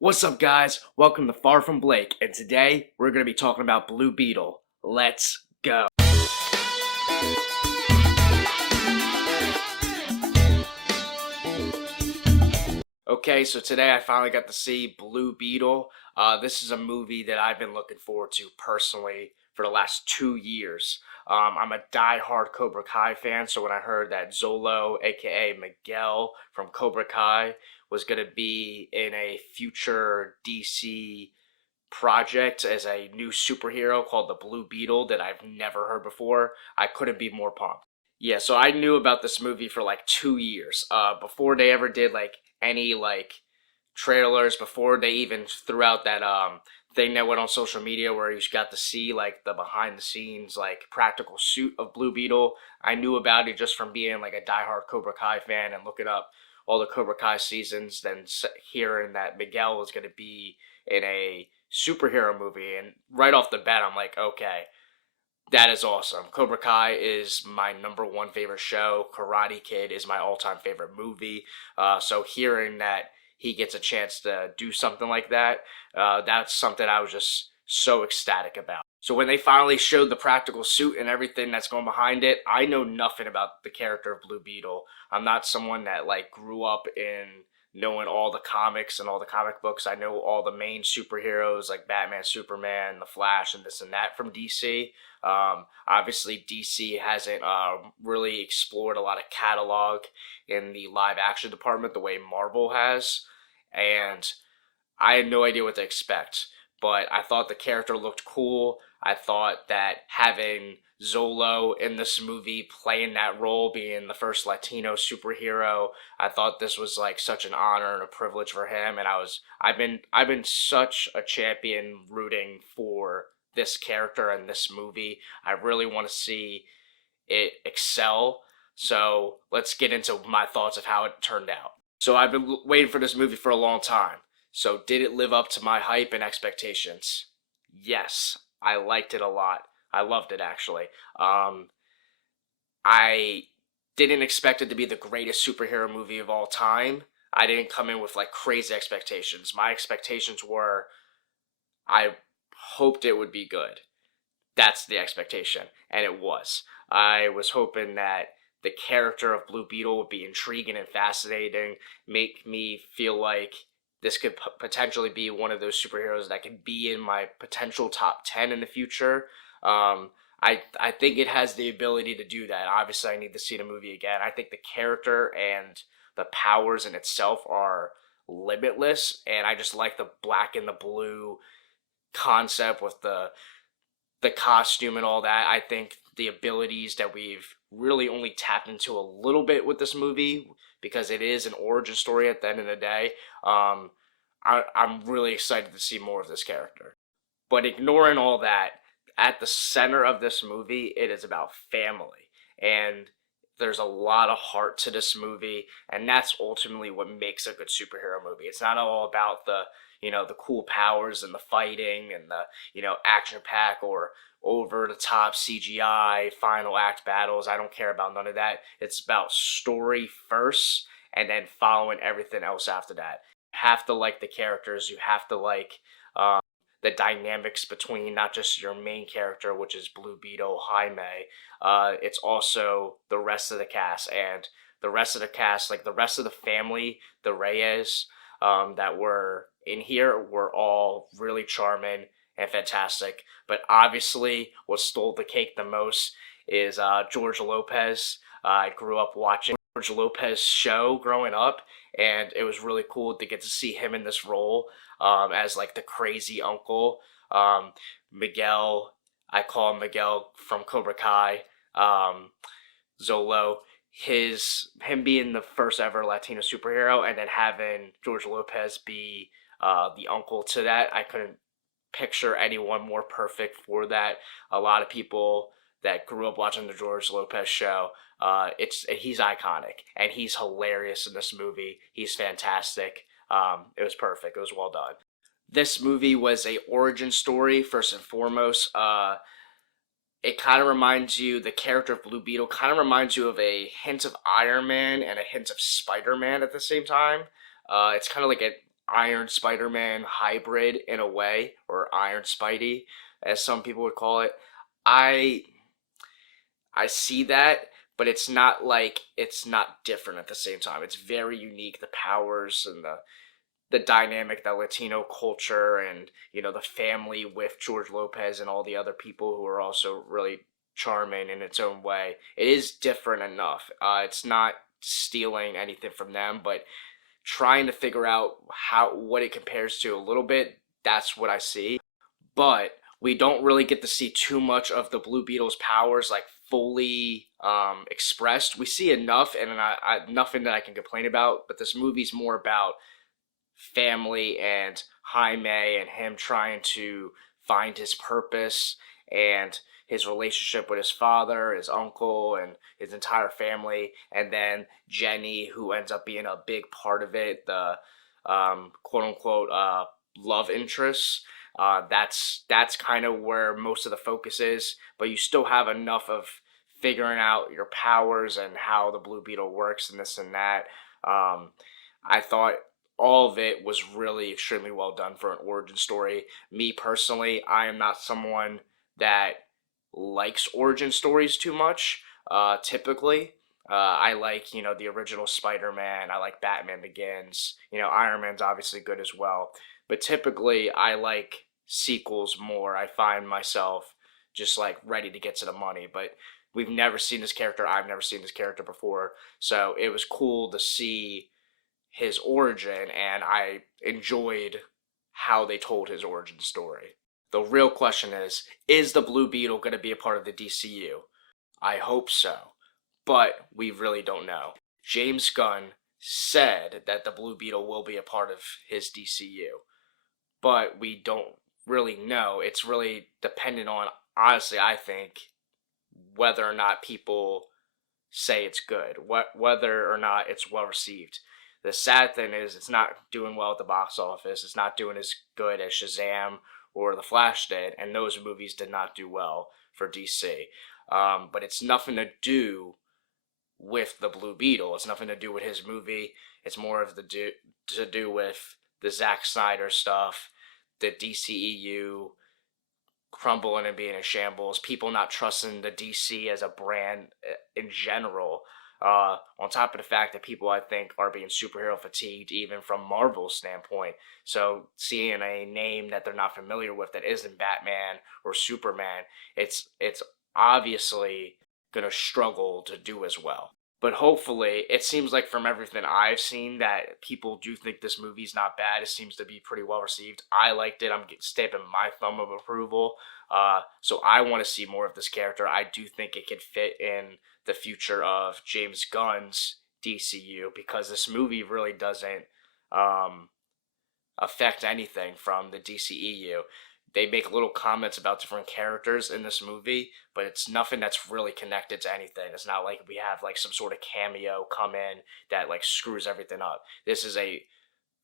What's up, guys? Welcome to Far From Blake, and today we're going to be talking about Blue Beetle. Let's go. Okay, so today I finally got to see Blue Beetle. This is a movie that I've been looking forward to personally for the last 2 years. I'm a die-hard Cobra Kai fan, so when I heard that Zolo, aka Miguel from Cobra Kai, was going to be in a future DC project as a new superhero called the Blue Beetle that I've never heard before, I couldn't be more pumped. Yeah, so I knew about this movie for like 2 years, before they ever did like any like trailers, before they even threw out that thing that went on social media where you got to see like the behind the scenes like practical suit of Blue Beetle. I knew about it just from being like a diehard Cobra Kai fan and looking up all the Cobra Kai seasons, then hearing that Miguel was going to be in a superhero movie, and right off the bat I'm like, okay, that is awesome. Cobra Kai is my number one favorite show. Karate Kid is my all-time favorite movie. So hearing that he gets a chance to do something like that, that's something I was just so ecstatic about. So when they finally showed the practical suit and everything that's going behind it, I know nothing about the character of Blue Beetle. I'm not someone that like grew up in knowing all the comics and all the comic books. I know all the main superheroes like Batman, Superman, The Flash, and this and that from DC. Obviously, DC hasn't really explored a lot of catalog in the live action department the way Marvel has, and I had no idea what to expect. But I thought the character looked cool. I thought that having Zolo in this movie playing that role, being the first Latino superhero, I thought this was like such an honor and a privilege for him, and I've been such a champion rooting for this character and this movie. I really want to see it excel. So let's get into my thoughts of how it turned out. So I've been waiting for this movie for a long time. So did it live up to my hype and expectations? Yes, I liked it a lot. I loved it actually. I didn't expect it to be the greatest superhero movie of all time. I didn't come in with like crazy expectations. My expectations were I hoped it would be good. That's the expectation, and it was. I was hoping that the character of Blue Beetle would be intriguing and fascinating, make me feel like this could potentially be one of those superheroes that could be in my potential top 10 in the future. I think it has the ability to do that. Obviously, I need to see the movie again. I think the character and the powers in itself are limitless, and I just like the black and the blue concept with the costume and all that. I think the abilities that we've really only tapped into a little bit with this movie, because it is an origin story at the end of the day. I'm really excited to see more of this character. But ignoring all that, at the center of this movie, it is about family. And there's a lot of heart to this movie, and that's ultimately what makes a good superhero movie. It's not all about the cool powers and the fighting and the, action pack or over the top CGI final act battles. I don't care about none of that. It's about story first and then following everything else after that. You have to like the characters. You have to like the dynamics between not just your main character, which is Blue Beetle, Jaime. It's also the rest of the cast, and the rest of the cast, like the rest of the family, the Reyes, that were in here, were all really charming and fantastic. But obviously, what stole the cake the most is George Lopez. I grew up watching George Lopez show growing up, and it was really cool to get to see him in this role, as like the crazy uncle. Miguel, I call him Miguel from Cobra Kai. Zolo, him being the first ever Latino superhero, and then having George Lopez be the uncle to that. I couldn't picture anyone more perfect for that. A lot of people that grew up watching the George Lopez show, he's iconic, and he's hilarious in this movie. He's fantastic. It was perfect. It was well done. This movie was a origin story first and foremost. It kind of reminds you, the character of Blue Beetle kind of reminds you of a hint of Iron Man and a hint of Spider-Man at the same time. It's kind of like Iron Spider-Man hybrid in a way, or Iron Spidey, as some people would call it. I I see that, but it's not different at the same time. It's very unique. The powers and the dynamic, the Latino culture, and the family with George Lopez and all the other people who are also really charming in its own way. It is different enough. It's not stealing anything from them, but trying to figure out what it compares to a little bit. That's what I see, but we don't really get to see too much of the Blue Beetle's powers like fully expressed. We see enough, and nothing that I can complain about. But this movie's more about family and Jaime and him trying to find his purpose and his relationship with his father, his uncle, and his entire family, and then Jenny, who ends up being a big part of it, the quote unquote love interest. That's kind of where most of the focus is, but you still have enough of figuring out your powers and how the Blue Beetle works and this and that. I thought all of it was really extremely well done for an origin story. Me personally, I am not someone that likes origin stories too much. Typically, I like the original Spider-Man. I like Batman Begins. Iron Man's obviously good as well. But typically, I like sequels more. I find myself just like ready to get to the money. But we've never seen this character. I've never seen this character before. So it was cool to see his origin, and I enjoyed how they told his origin story. The real question is the Blue Beetle going to be a part of the DCU? I hope so, but we really don't know. James Gunn said that the Blue Beetle will be a part of his DCU, but we don't really know. It's really dependent on, honestly, I think, whether or not people say it's good, whether or not it's well received. The sad thing is, it's not doing well at the box office. It's not doing as good as Shazam or The Flash did, and those movies did not do well for DC. But it's nothing to do with the Blue Beetle. It's nothing to do with his movie. It's more of to do with the Zack Snyder stuff, the DCEU crumbling and being in shambles, people not trusting the DC as a brand in general. On top of the fact that people, I think, are being superhero fatigued, even from Marvel's standpoint. So seeing a name that they're not familiar with that isn't Batman or Superman, it's obviously gonna struggle to do as well. But hopefully, it seems like from everything I've seen that people do think this movie's not bad. It seems to be pretty well received. I liked it. I'm stamping my thumb of approval. So I want to see more of this character. I do think it could fit in the future of James Gunn's DCU, because this movie really doesn't affect anything from the DCEU. They make little comments about different characters in this movie, but it's nothing that's really connected to anything. It's not like we have like some sort of cameo come in that like screws everything up. This is a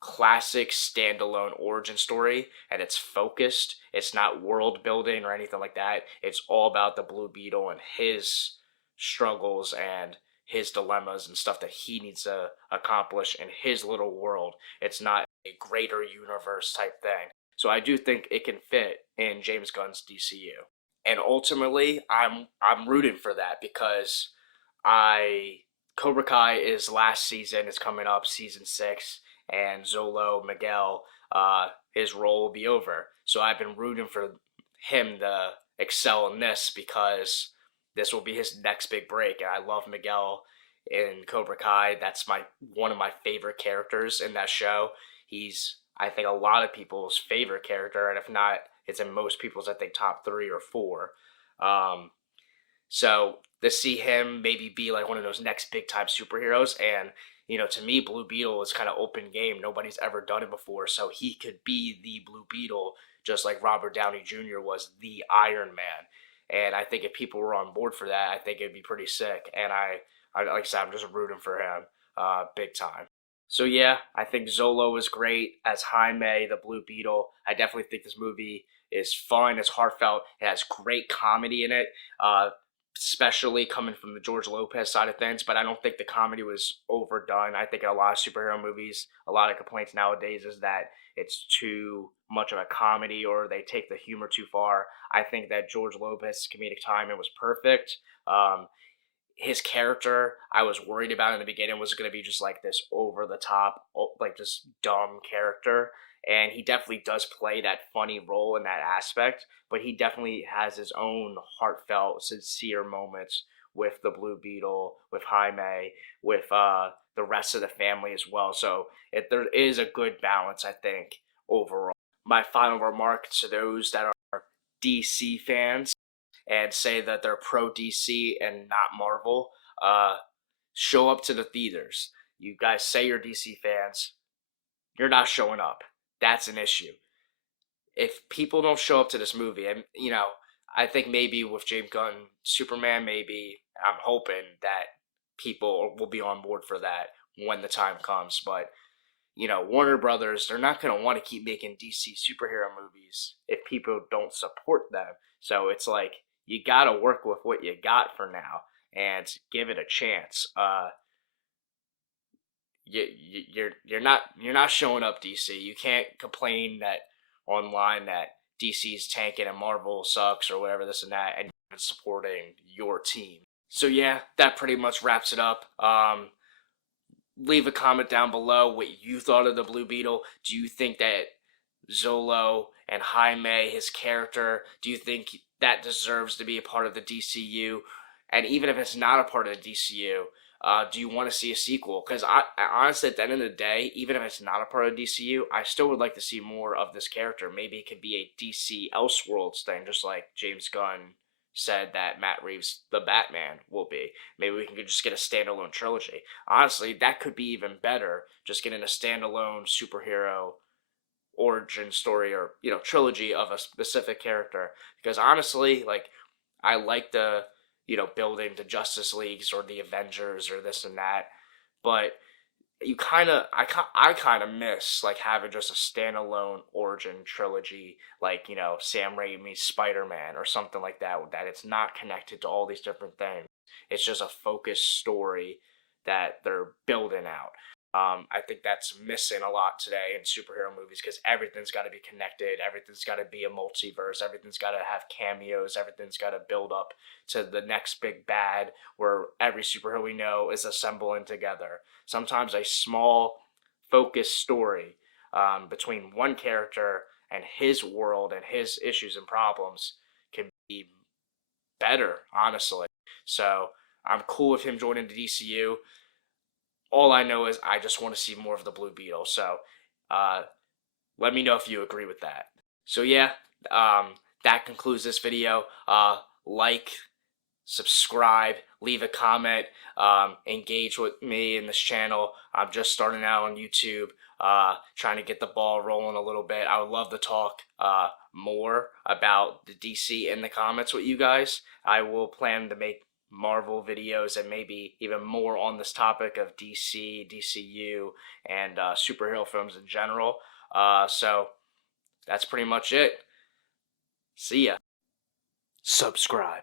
classic standalone origin story, and it's focused. It's not world building or anything like that. It's all about the Blue Beetle and his struggles and his dilemmas and stuff that he needs to accomplish in his little world. It's not a greater universe type thing. So I do think it can fit in James Gunn's DCU. And ultimately, I'm rooting for that, because I Cobra Kai is last season. It's coming up, season 6, and Zolo Miguel, his role will be over. So I've been rooting for him to excel in this, because this will be his next big break. And I love Miguel in Cobra Kai. That's one of my favorite characters in that show. He's, I think, a lot of people's favorite character, and if not, it's in most people's, I think, top 3 or 4. So to see him maybe be like one of those next big time superheroes, and to me, Blue Beetle is kind of open game. Nobody's ever done it before, so he could be the Blue Beetle, just like Robert Downey Jr. was the Iron Man. And I think if people were on board for that, I think it'd be pretty sick. And I like I said, I'm just rooting for him, big time. So yeah, I think Zolo is great as Jaime, the Blue Beetle. I definitely think this movie is fun. It's heartfelt. It has great comedy in it. especially coming from the George Lopez side of things, but I don't think the comedy was overdone. I think in a lot of superhero movies, a lot of complaints nowadays is that it's too much of a comedy or they take the humor too far. I think that George Lopez's comedic timing was perfect. His character, I was worried about in the beginning, was going to be just like this over the top, like just dumb character. And he definitely does play that funny role in that aspect, but he definitely has his own heartfelt, sincere moments with the Blue Beetle, with Jaime, with the rest of the family as well. So there is a good balance, I think, overall. My final remark to those that are DC fans and say that they're pro DC and not Marvel, show up to the theaters. You guys say you're DC fans, you're not showing up. That's an issue. If people don't show up to this movie, and I think maybe with James Gunn Superman, maybe I'm hoping that people will be on board for that when the time comes. But Warner Brothers, they're not going to want to keep making DC superhero movies if people don't support them. So it's like you got to work with what you got for now and give it a chance. You're not showing up, DC. You can't complain that online that DC's tanking and Marvel sucks or whatever this and that, and you're supporting your team. So yeah, that pretty much wraps it up. Leave a comment down below what you thought of the Blue Beetle. Do you think that Zolo and Jaime, his character, do you think that deserves to be a part of the DCU? And even if it's not a part of the DCU, do you want to see a sequel? Because I honestly, at the end of the day, even if it's not a part of DCU, I still would like to see more of this character. Maybe it could be a DC Elseworlds thing, just like James Gunn said that Matt Reeves, the Batman, will be. Maybe we can just get a standalone trilogy. Honestly, that could be even better, just getting a standalone superhero origin story or trilogy of a specific character. Because honestly, like, I like the building the Justice Leagues or the Avengers or this and that, but I kind of miss like having just a standalone origin trilogy, like Sam Raimi's Spider-Man or something like that. That it's not connected to all these different things. It's just a focused story that they're building out. I think that's missing a lot today in superhero movies because everything's got to be connected. Everything's got to be a multiverse. Everything's got to have cameos. Everything's got to build up to the next big bad where every superhero we know is assembling together. Sometimes a small, focused story between one character and his world and his issues and problems can be better, honestly. So I'm cool with him joining the DCU. All I know is I just want to see more of the Blue Beetle. So let me know if you agree with that. So yeah, that concludes this video. Like, subscribe, leave a comment, engage with me in this channel. I'm just starting out on YouTube, trying to get the ball rolling a little bit. I would love to talk more about the DC in the comments with you guys. I will plan to make Marvel videos and maybe even more on this topic of DC, DCU, and superhero films in general. So that's pretty much it. See ya. Subscribe.